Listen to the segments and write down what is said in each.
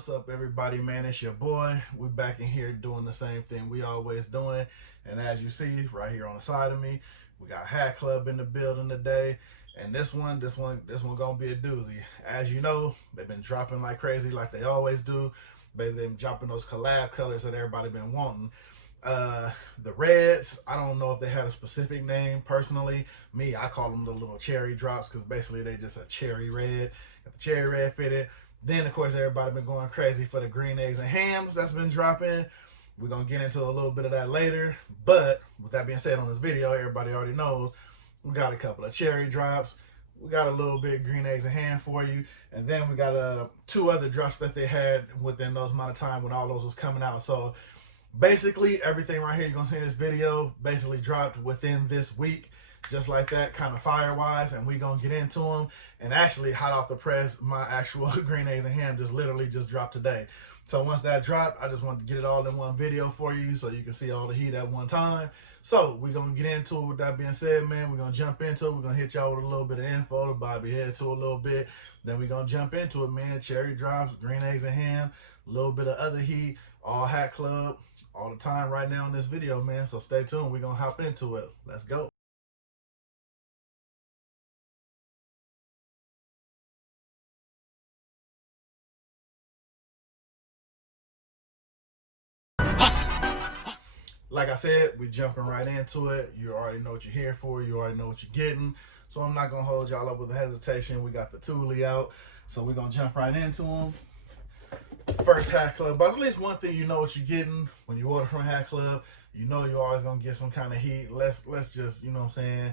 What's up, everybody, man? It's your boy. We back in here doing the same thing we always doing. And as you see right here on the side of me, we got HatClub in the building today. And this one gonna be a doozy. As you know, they've been dropping like crazy, like they always do. They've been dropping those collab colors that everybody been wanting. The reds, I don't know if they had a specific name. Personally, I call them the little cherry drops, because basically they just a cherry red. Got the cherry red fitted. Then, of course, everybody been going crazy for the green eggs and hams that's been dropping. We're going to get into a little bit of that later. But with that being said, on this video, everybody already knows we got a couple of cherry drops. We got a little bit of green eggs and ham for you. And then we got two other drops that they had within those amount of time when all those was coming out. So basically, everything right here you're going to see in this video basically dropped within this week. Just like that, kind of fire-wise, and we gonna get into them. And actually, hot off the press, my actual green eggs and ham literally just dropped today. So once that dropped, I just wanted to get it all in one video for you so you can see all the heat at one time. So we're gonna get into it. With that being said, man, we're gonna jump into it. We're gonna hit y'all with a little bit of info to bob your head to a little bit. Then we're gonna jump into it, man. Cherry drops, green eggs and ham, a little bit of other heat, all HatClub, all the time right now in this video, man. So stay tuned. We're gonna hop into it. Let's go. Like I said, we jumping right into it. You already know what you're here for. You already know what you're getting. So I'm not going to hold y'all up with the hesitation. We got the Thule out. So we're going to jump right into them. First HatClub. But at least one thing, you know what you're getting. When you order from HatClub, you know you're always going to get some kind of heat. Let's just, you know what I'm saying,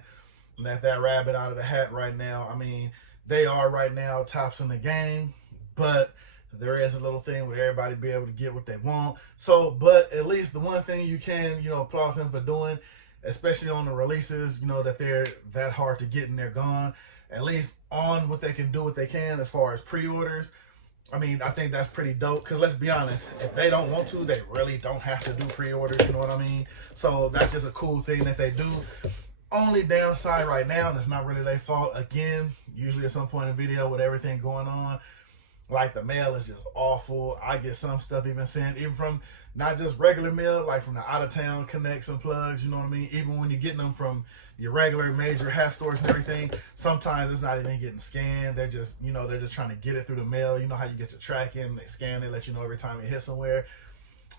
let that rabbit out of the hat right now. I mean, they are right now tops in the game. But there is a little thing where everybody be able to get what they want. So, but at least the one thing you can, applaud them for doing, especially on the releases, that they're that hard to get and they're gone. At least on what they can do, what they can as far as pre-orders. I mean, I think that's pretty dope, because let's be honest, if they don't want to, they really don't have to do pre-orders, you know what I mean? So that's just a cool thing that they do. Only downside right now, and it's not really their fault, again, usually at some point in the video with everything going on, like the mail is just awful. I get some stuff even sent, even from not just regular mail, like from the out-of-town connects and plugs, you know what I mean? Even when you're getting them from your regular major hat stores and everything, sometimes it's not even getting scanned. They're just, they're just trying to get it through the mail. You know how you get your tracking, they scan it, let you know every time it hits somewhere.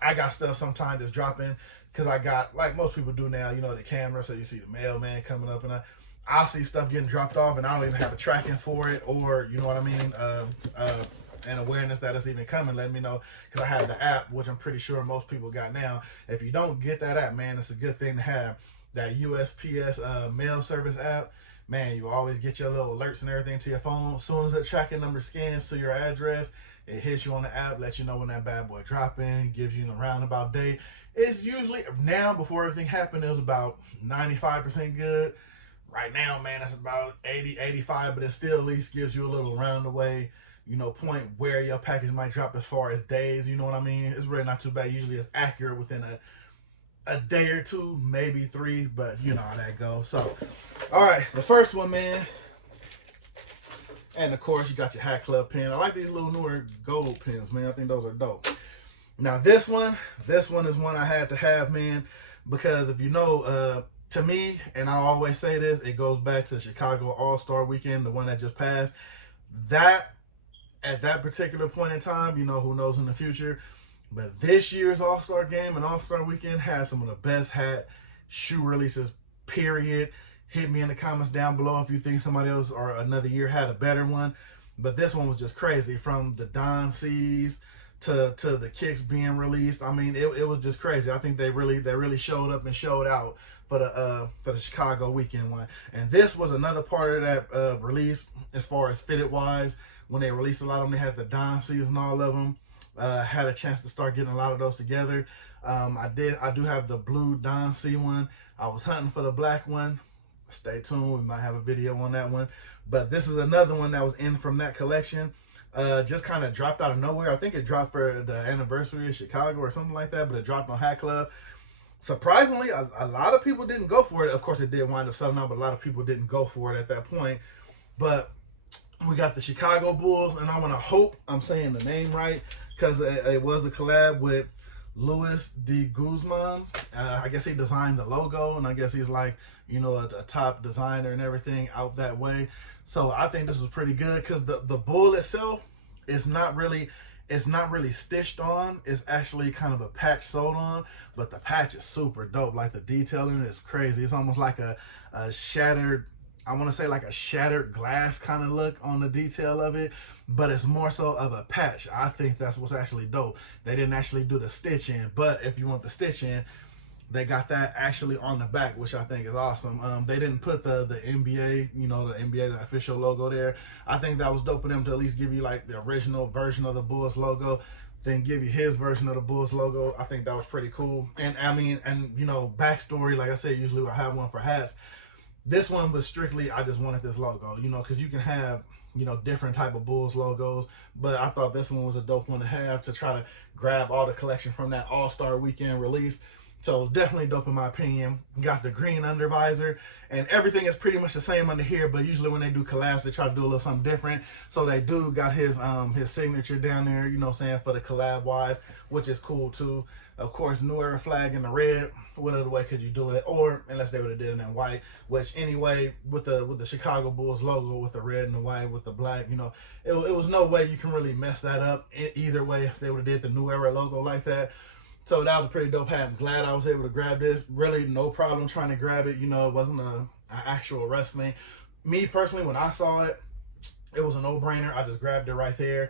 I got stuff sometimes that's dropping, because I got, like most people do now, the camera, so you see the mailman coming up, and I'll see stuff getting dropped off, and I don't even have a tracking for it, or, you know what I mean, and awareness that it's even coming, let me know, because I have the app, which I'm pretty sure most people got now. If you don't get that app, man, it's a good thing to have. That USPS mail service app, man, you always get your little alerts and everything to your phone. As soon as the tracking number scans to your address, it hits you on the app, lets you know when that bad boy dropping, gives you a roundabout date. It's usually, now, before everything happened, it was about 95% good. Right now, man, it's about 80, 85, but it still at least gives you a little round the way, point where your package might drop as far as days, you know what I mean? It's really not too bad. Usually it's accurate within a day or two, maybe 3, but you know how that goes. So, all right, the first one, man. And of course, you got your HatClub pen. I like these little newer gold pens, man. I think those are dope. Now this one is one I had to have, man, because if you know, to me, and I always say this, it goes back to the Chicago All-Star Weekend, the one that just passed. That, at that particular point in time, who knows in the future, but this year's All-Star Game and All-Star Weekend has some of the best shoe releases, period. Hit me in the comments down below if you think somebody else or another year had a better one. But this one was just crazy, from the Don C's to the kicks being released. I mean, it was just crazy. I think they really showed up and showed out for the Chicago Weekend one. And this was another part of that release as far as fitted wise. When they released a lot of them, they had the Don C's and all of them. Had a chance to start getting a lot of those together. I do have the blue Don C one. I was hunting for the black one. Stay tuned, we might have a video on that one. But this is another one that was in from that collection. Just kind of dropped out of nowhere. I think it dropped for the anniversary of Chicago or something like that, but it dropped on HatClub. Surprisingly, a lot of people didn't go for it. Of course, it did wind up selling out, but a lot of people didn't go for it at that point. But We got the Chicago Bulls, and I want to hope I'm saying the name right because it was a collab with Luis de Guzman. I guess he designed the logo, and I guess he's like, you know, a top designer and everything out that way. So I think this is pretty good because the bull itself is not really stitched on. It's actually kind of a patch sewed on, but the patch is super dope. Like the detailing is crazy. It's almost like a shattered, I want to say like a shattered glass kind of look on the detail of it, but it's more so of a patch. I think that's what's actually dope. They didn't actually do the stitch in, but if you want the stitch in, they got that actually on the back, which I think is awesome. They didn't put the NBA, you know, the NBA, the official logo there. I think that was dope for them to at least give you like the original version of the Bulls logo, then give you his version of the Bulls logo. I think that was pretty cool. And I mean, and you know, backstory, like I said, usually I have one for hats. This one was strictly, I just wanted this logo, you know, because you can have, you know, different type of Bulls logos, but I thought this one was a dope one to have to try to grab all the collection from that All-Star Weekend release. So definitely dope in my opinion. Got the green under visor, and everything is pretty much the same under here, but usually when they do collabs, they try to do a little something different. So they do got his signature down there, you know what I'm saying, for the collab wise, which is cool too. Of course, New Era flag in the red. What other way could you do it? Or unless they would have did it in white, which anyway, with the Chicago Bulls logo with the red and the white with the black, you know, it was no way you can really mess that up either way if they would have did the New Era logo like that. So that was a pretty dope hat. I'm glad I was able to grab this. Really no problem trying to grab it. You know, it wasn't an actual wrestling. Me personally, when I saw it, it was a no-brainer. I just grabbed it right there.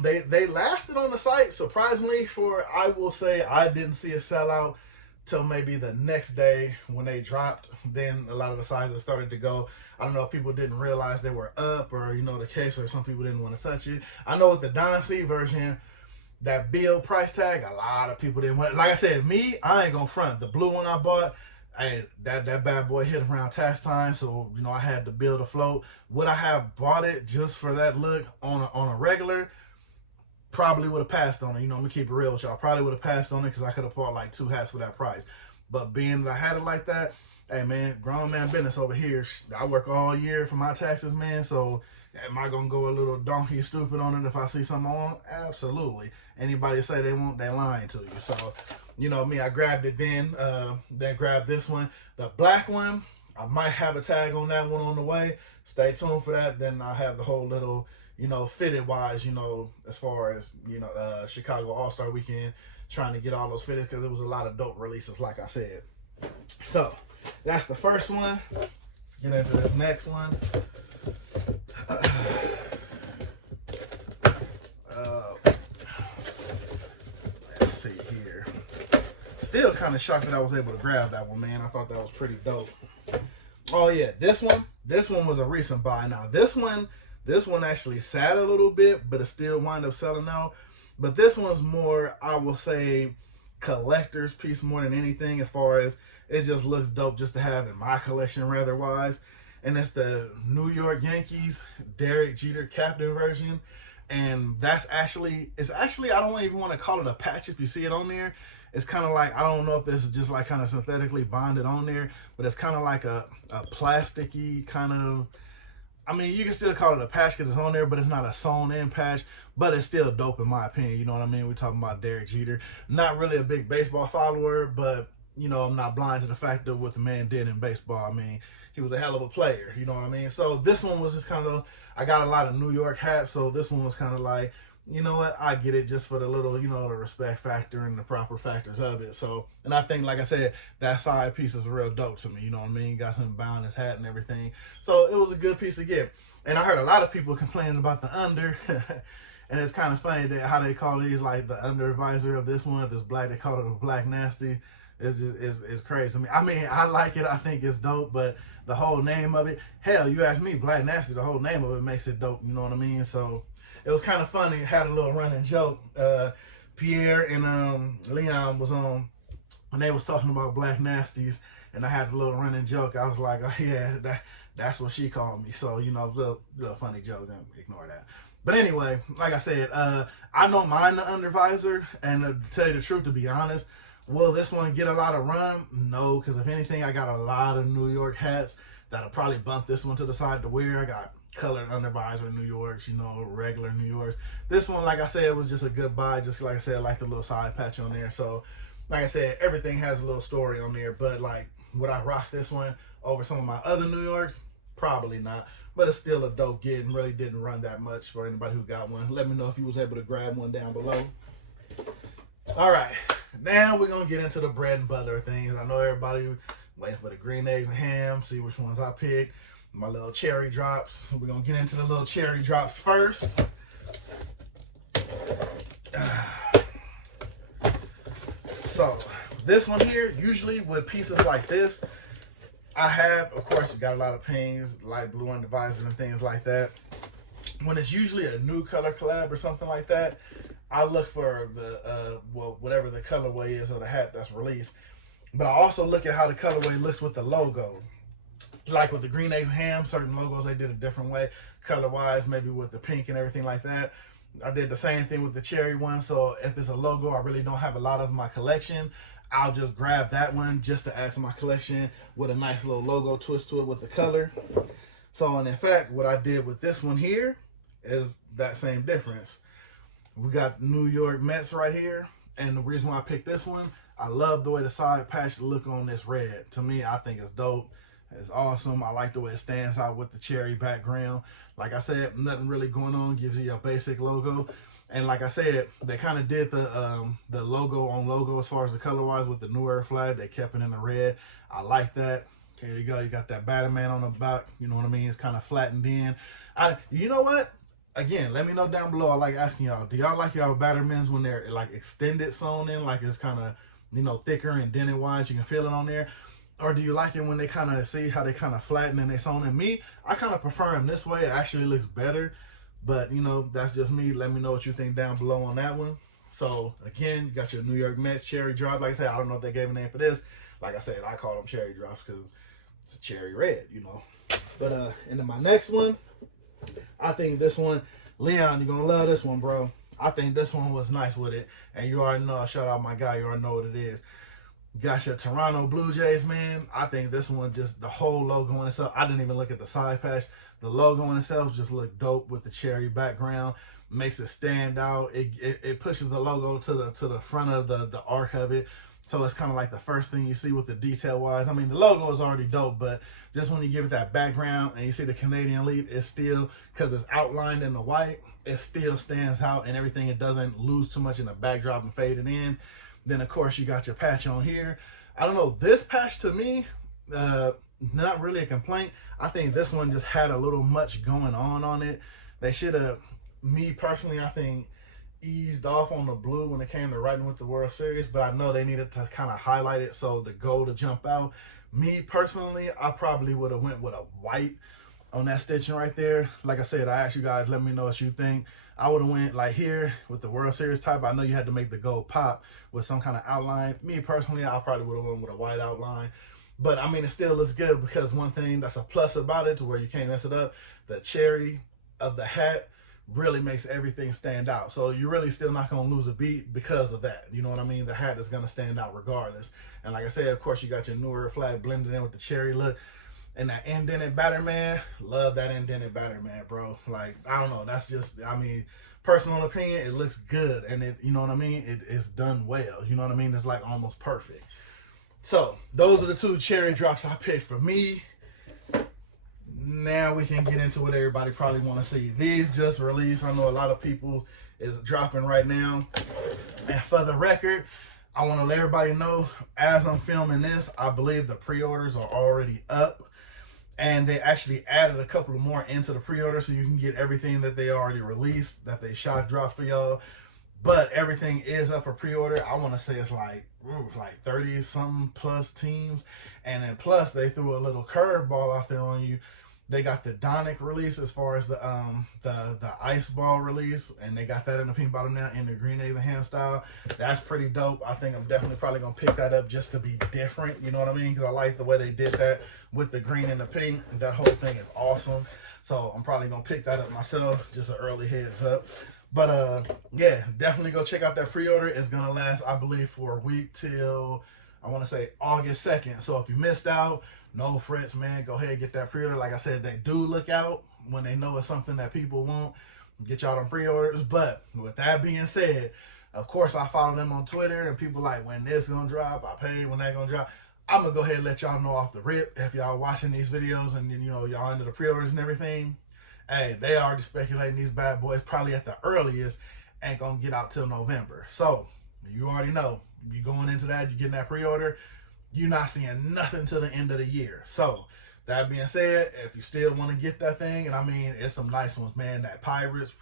They lasted on the site, surprisingly, for, I will say, I didn't see a sellout till maybe the next day when they dropped. Then a lot of the sizes started to go. I don't know if people didn't realize they were up or, you know, the case, or some people didn't want to touch it. I know with the Dynasty version, that bill price tag, a lot of people didn't want it. Like I said, me, I ain't gonna front. The blue one I bought, that bad boy hit around tax time, so you know I had to build a float. Would I have bought it just for that look on a regular? Probably would have passed on it. You know, I'm gonna keep it real with y'all. Probably would have passed on it because I could have bought like 2 hats for that price. But being that I had it like that, hey man, grown man business over here. I work all year for my taxes, man. So am I gonna go a little donkey stupid on it if I see something I want? Absolutely. Anybody say they won't, they lying to you. So, you know me, I grabbed it then grabbed this one. The black one, I might have a tag on that one on the way. Stay tuned for that. Then I'll have the whole little, you know, fitted wise, you know, as far as, you know, Chicago All-Star Weekend, trying to get all those fitted because it was a lot of dope releases, like I said. So, that's the first one. Let's get into this next one. Let's see here. Still kind of shocked that I was able to grab that one, man. I thought that was pretty dope. Oh yeah, this one was a recent buy. Now this one actually sat a little bit, but it still wound up selling out. But this one's more, I will say, collector's piece more than anything, as far as it just looks dope just to have in my collection rather wise. And it's the New York Yankees Derek Jeter captain version. And it's actually, I don't even want to call it a patch if you see it on there. It's kind of like, I don't know if this is just like kind of synthetically bonded on there, but it's kind of like a plasticky kind of, I mean, you can still call it a patch because it's on there, but it's not a sewn in patch, but it's still dope in my opinion. You know what I mean? We're talking about Derek Jeter. Not really a big baseball follower, but you know, I'm not blind to the fact of what the man did in baseball. I mean, he was a hell of a player, you know what I mean? So this one was just kind of, I got a lot of New York hats, so this one was kind of like, you know what, I get it just for the little, you know, the respect factor and the proper factors of it. So, and I think, like I said, that side piece is real dope to me, you know what I mean? Got him bound his hat and everything. So it was a good piece to get. And I heard a lot of people complaining about the under. And it's kind of funny that how they call these like the under visor of this one, this black, they call it a black nasty. It's crazy. I mean, I like it. I think it's dope, but the whole name of it, hell, you ask me, Black Nasty, the whole name of it makes it dope. You know what I mean? So it was kind of funny. It had a little running joke. Pierre and Leon was on, and they was talking about Black Nasties, and I had a little running joke. I was like, oh yeah, that's what she called me. So, you know, little funny joke. Don't ignore that. But anyway, like I said, I don't mind the under visor, and to tell you the truth, to be honest, will this one get a lot of run? No, because if anything, I got a lot of New York hats that'll probably bump this one to the side to wear. I got colored under visor New Yorks, you know, regular New Yorks. This one, like I said, was just a good buy. Just like I said, I like the little side patch on there. So, like I said, everything has a little story on there. But like, would I rock this one over some of my other New Yorks? Probably not. But it's still a dope get and really didn't run that much for anybody who got one. Let me know if you was able to grab one down below. All right, now we're gonna get into the bread and butter things. I know everybody waiting for the green eggs and ham, see which ones I pick. My little cherry drops. We're gonna get into the little cherry drops first. So this one here, usually with pieces like this, I have, of course, you got a lot of pains, light blue under visors and things like that. When it's usually a new color collab or something like that, I look for the, well, whatever the colorway is of the hat that's released. But I also look at how the colorway looks with the logo. Like with the green eggs and ham, certain logos, they did a different way, color-wise, maybe with the pink and everything like that. I did the same thing with the cherry one. So if it's a logo I really don't have a lot of in my collection, I'll just grab that one just to add to my collection with a nice little logo twist to it with the color. So, and in fact, what I did with this one here is that same difference. We got New York Mets right here. And the reason why I picked this one, I love the way the side patch look on this red. To me, I think it's dope. It's awesome. I like the way it stands out with the cherry background. Like I said, nothing really going on. Gives you a basic logo. And like I said, they kind of did the logo on logo as far as the color-wise with the New Era flag. They kept it in the red. I like that. There you go. You got that Batman on the back. You know what I mean? It's kind of flattened in. You know what? Again, let me know down below. I like asking y'all, do y'all like y'all Battermans when they're like extended sewn in, like it's kind of, you know, thicker and dented wise, you can feel it on there? Or do you like it when they kind of, see how they kind of flatten and they sewn in? Me, I kind of prefer them this way. It actually looks better. But, you know, that's just me. Let me know what you think down below on that one. So, again, you got your New York Mets cherry drop. Like I said, I don't know if they gave a name for this. Like I said, I call them cherry drops because it's a cherry red, you know. But, and then my next one, I think this one, Leon, you're going to love this one, bro. I think this one was nice with it. And you already know, shout out my guy, you already know what it is. Got your Toronto Blue Jays, man. I think this one, just the whole logo in itself. I didn't even look at the side patch. The logo in itself just looked dope with the cherry background. Makes it stand out. It pushes the logo to the front of the arc of it. So it's kind of like the first thing you see with the detail wise. I mean, the logo is already dope, but just when you give it that background and you see the Canadian leaf, it's still, because it's outlined in the white, it still stands out and everything. It doesn't lose too much in the backdrop and fade it in. Then, of course, you got your patch on here. I don't know. This patch, to me, not really a complaint. I think this one just had a little much going on it. They should have, me personally, I think, eased off on the blue when it came to writing with the World Series. But I know they needed to kind of highlight it so the gold to jump out. Me, personally, I probably would have went with a white on that stitching right there. Like I said, I asked you guys, let me know what you think. I would have went like here with the World Series type. I know you had to make the gold pop with some kind of outline. Me personally, I probably would have went with a white outline. But I mean, it still looks good because one thing that's a plus about it to where you can't mess it up, the cherry of the hat really makes everything stand out. So you're really still not going to lose a beat because of that. You know what I mean? The hat is going to stand out regardless. And like I said, of course, you got your New Era flag blended in with the cherry look. And that indented Batterman, love that indented Batterman, bro. Like, I don't know, that's just, I mean, personal opinion, it looks good. And it, you know what I mean? It's done well. You know what I mean? It's like almost perfect. So, those are the two cherry drops I picked for me. Now we can get into what everybody probably want to see. These just released. I know a lot of people is dropping right now. And for the record, I want to let everybody know, as I'm filming this, I believe the pre-orders are already up. And they actually added a couple of more into the pre-order so you can get everything that they already released, that they shot dropped for y'all. But everything is up for pre-order. I want to say it's like 30-something plus teams. And then plus they threw a little curveball out there on you. They got the Donic release as far as the ice ball release, and they got that in the pink bottle now in the green eggs and ham style. That's pretty dope. I think I'm definitely probably gonna pick that up just to be different. You know what I mean? Because I like the way they did that with the green and the pink. That whole thing is awesome. So I'm probably gonna pick that up myself. Just an early heads up. But yeah, definitely go check out that pre-order. It's gonna last, I believe, for a week till I want to say August 2nd. So if you missed out, no frets, man. Go ahead and get that pre-order. Like I said, they do look out. when they know it's something that people want, get y'all them pre-orders. But with that being said, of course I follow them on Twitter, and people like, when this gonna drop, I paid, when that gonna drop. I'm gonna go ahead and let y'all know off the rip, if y'all watching these videos and you know y'all into the pre-orders and everything. Hey, they already speculating these bad boys probably at the earliest ain't gonna get out till November. So you already know, you going into that, you getting that pre-order, you're not seeing nothing till the end of the year. So that being said, if you still want to get that thing, and I mean, it's some nice ones, man. That Pirates,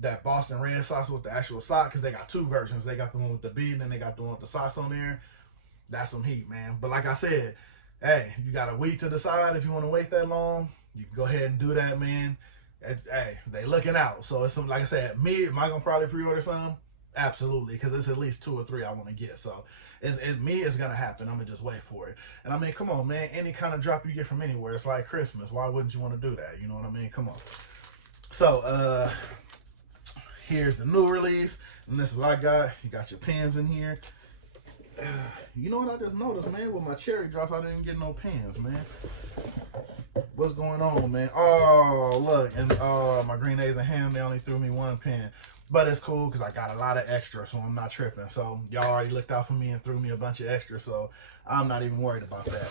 that Boston Red Sox with the actual sock, because they got two versions. They got the one with the bead, and then they got the one with the socks on there. That's some heat, man. But like I said, hey, you got a week to decide if you want to wait that long. You can go ahead and do that, man. Hey, they looking out. So it's some, like I said, me, am I gonna probably pre-order some? Absolutely, because it's at least 2 or 3 I want to get. So it's gonna happen. I'm gonna just wait for it. And I mean, come on, man. Any kind of drop you get from anywhere, it's like Christmas. Why wouldn't you want to do that? You know what I mean? Come on. So here's the new release, and this is what I got. You got your pins in here. You know what I just noticed, man? With my cherry drops, I didn't get no pins, man. What's going on, man? Oh, look, and my green eggs and ham, they only threw me 1 pin. But it's cool because I got a lot of extra, so I'm not tripping. So y'all already looked out for me and threw me a bunch of extra, so I'm not even worried about that.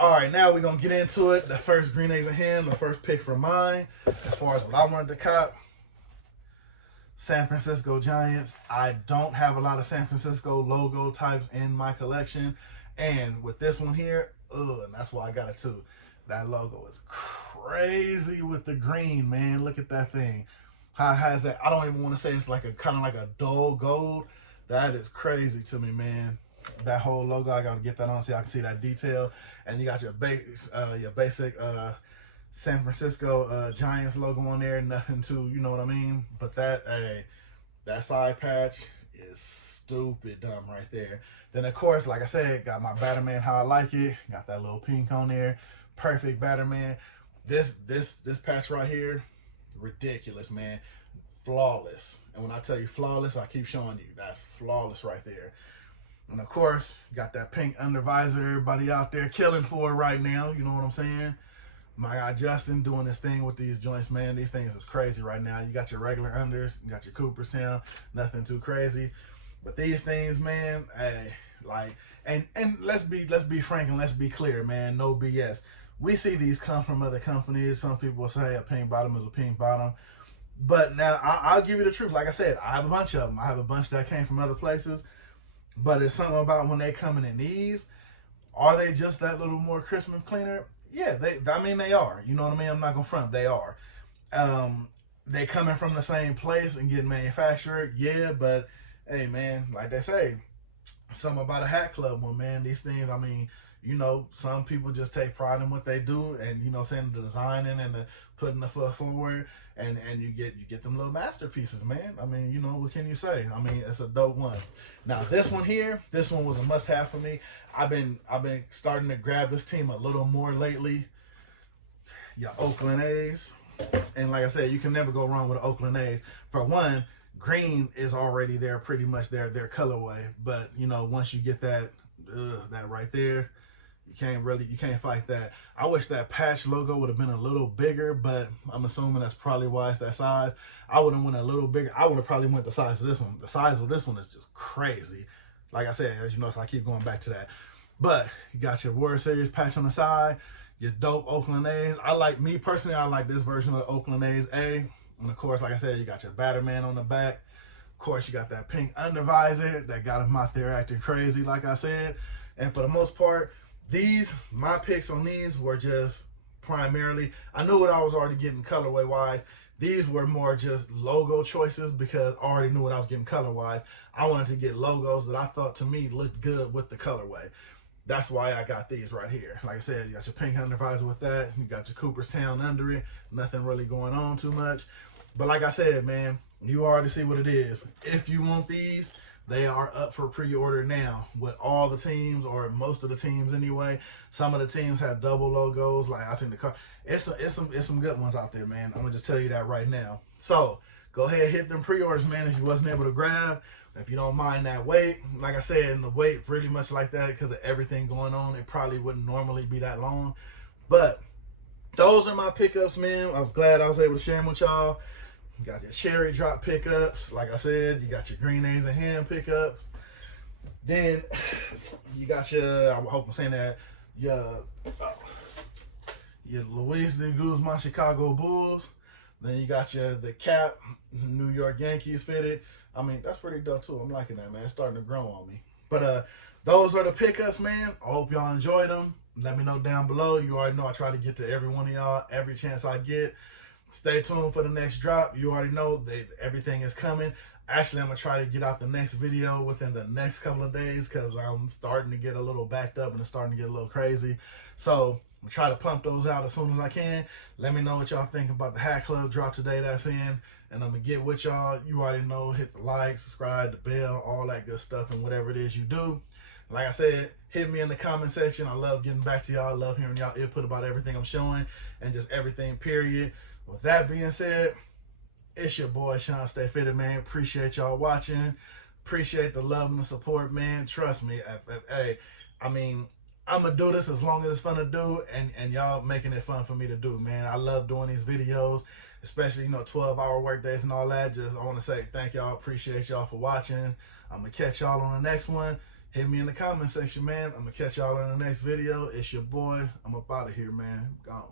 All right, now we're going to get into it. The first green eggs and ham, the first pick for mine, as far as what I wanted to cop, San Francisco Giants. I don't have a lot of San Francisco logo types in my collection. And with this one here, and that's why I got it too. That logo is crazy with the green, man. Look at that thing. How has that? I don't even want to say it's like a kind of like a dull gold. That is crazy to me, man. That whole logo, I gotta get that on so y'all can see that detail. And you got your basic San Francisco Giants logo on there. Nothing too, you know what I mean. But that side patch is stupid dumb right there. Then of course, like I said, got my Batterman how I like it. Got that little pink on there. Perfect Batterman. This patch right here, ridiculous, man. Flawless. And when I tell you flawless, I keep showing you. That's flawless right there. And of course, got that pink under visor. Everybody out there killing for it right now. You know what I'm saying? My guy Justin doing this thing with these joints, man. These things is crazy right now. You got your regular unders, you got your Cooperstown, nothing too crazy. But these things, man, hey, like, and let's be frank and let's be clear, man. No BS. We see these come from other companies. Some people say a pink bottom is a pink bottom. But now, I'll give you the truth. Like I said, I have a bunch of them. I have a bunch that came from other places. But it's something about when they come in these, are they just that little more crisp and cleaner? Yeah, they are. You know what I mean? I'm not going to front. They are. They coming from the same place and getting manufactured. Yeah, but, hey, man, like they say, something about a HatClub one, man. These things, I mean, you know, some people just take pride in what they do, and you know, saying the designing and the putting the foot forward, and you get them little masterpieces, man. I mean, you know, what can you say? I mean, it's a dope one. Now, this one here, this one was a must-have for me. I've been starting to grab this team a little more lately. Your Oakland A's, and like I said, you can never go wrong with the Oakland A's. For one, green is already there, pretty much their colorway. But you know, once you get that right there, you can't fight that. I wish that patch logo would have been a little bigger, but I'm assuming that's probably why it's that size. I would have went a little bigger. I would have probably went the size of this one. The size of this one is just crazy. Like I said, as you know, so I keep going back to that. But you got your World Series patch on the side, your dope Oakland A's. I like this version of the Oakland A's A. And of course, like I said, you got your Batterman on the back. Of course, you got that pink under visor that got him out there acting crazy, like I said. And for the most part, my picks on these were just primarily, I knew what I was already getting colorway wise. These were more just logo choices because I already knew what I was getting color wise. I wanted to get logos that I thought to me looked good with the colorway. That's why I got these right here. Like I said, you got your pink under visor with that. You got your Cooperstown under it. Nothing really going on too much. But like I said, man, you already see what it is. If you want these, they are up for pre-order now with all the teams, or most of the teams anyway. Some of the teams have double logos. Like I seen the car. It's some good ones out there, man. I'm gonna just tell you that right now. So go ahead, hit them pre-orders, man. If you wasn't able to grab, if you don't mind that wait, like I said, and the wait pretty much like that because of everything going on, it probably wouldn't normally be that long. But those are my pickups, man. I'm glad I was able to share them with y'all. You got your cherry drop pickups. Like I said, you got your green eggs and ham pickups. Then you got your, I hope I'm saying that, your Luis de Guzman Chicago Bulls. Then you got the cap New York Yankees fitted. I mean, that's pretty dope too. I'm liking that, man. It's starting to grow on me. But those are the pickups, man. I hope y'all enjoyed them. Let me know down below. You already know I try to get to every one of y'all every chance I get. Stay tuned for the next drop. You already know that everything is coming. Actually, I'm going to try to get out the next video within the next couple of days because I'm starting to get a little backed up and it's starting to get a little crazy. So I'm going to try to pump those out as soon as I can. Let me know what y'all think about the HatClub drop today that's in. And I'm going to get with y'all. You already know, hit the like, subscribe, the bell, all that good stuff and whatever it is you do. Like I said, hit me in the comment section. I love getting back to y'all. I love hearing y'all input about everything I'm showing and just everything, period. With that being said, it's your boy, Shawn.Stay.Fitted, man. Appreciate y'all watching. Appreciate the love and the support, man. Trust me. Hey, I mean, I'm going to do this as long as it's fun to do, and y'all making it fun for me to do, man. I love doing these videos, especially, 12-hour work days and all that. Just, I want to say thank y'all. Appreciate y'all for watching. I'm going to catch y'all on the next one. Hit me in the comment section, man. I'm going to catch y'all in the next video. It's your boy. I'm up out of here, man. Gone.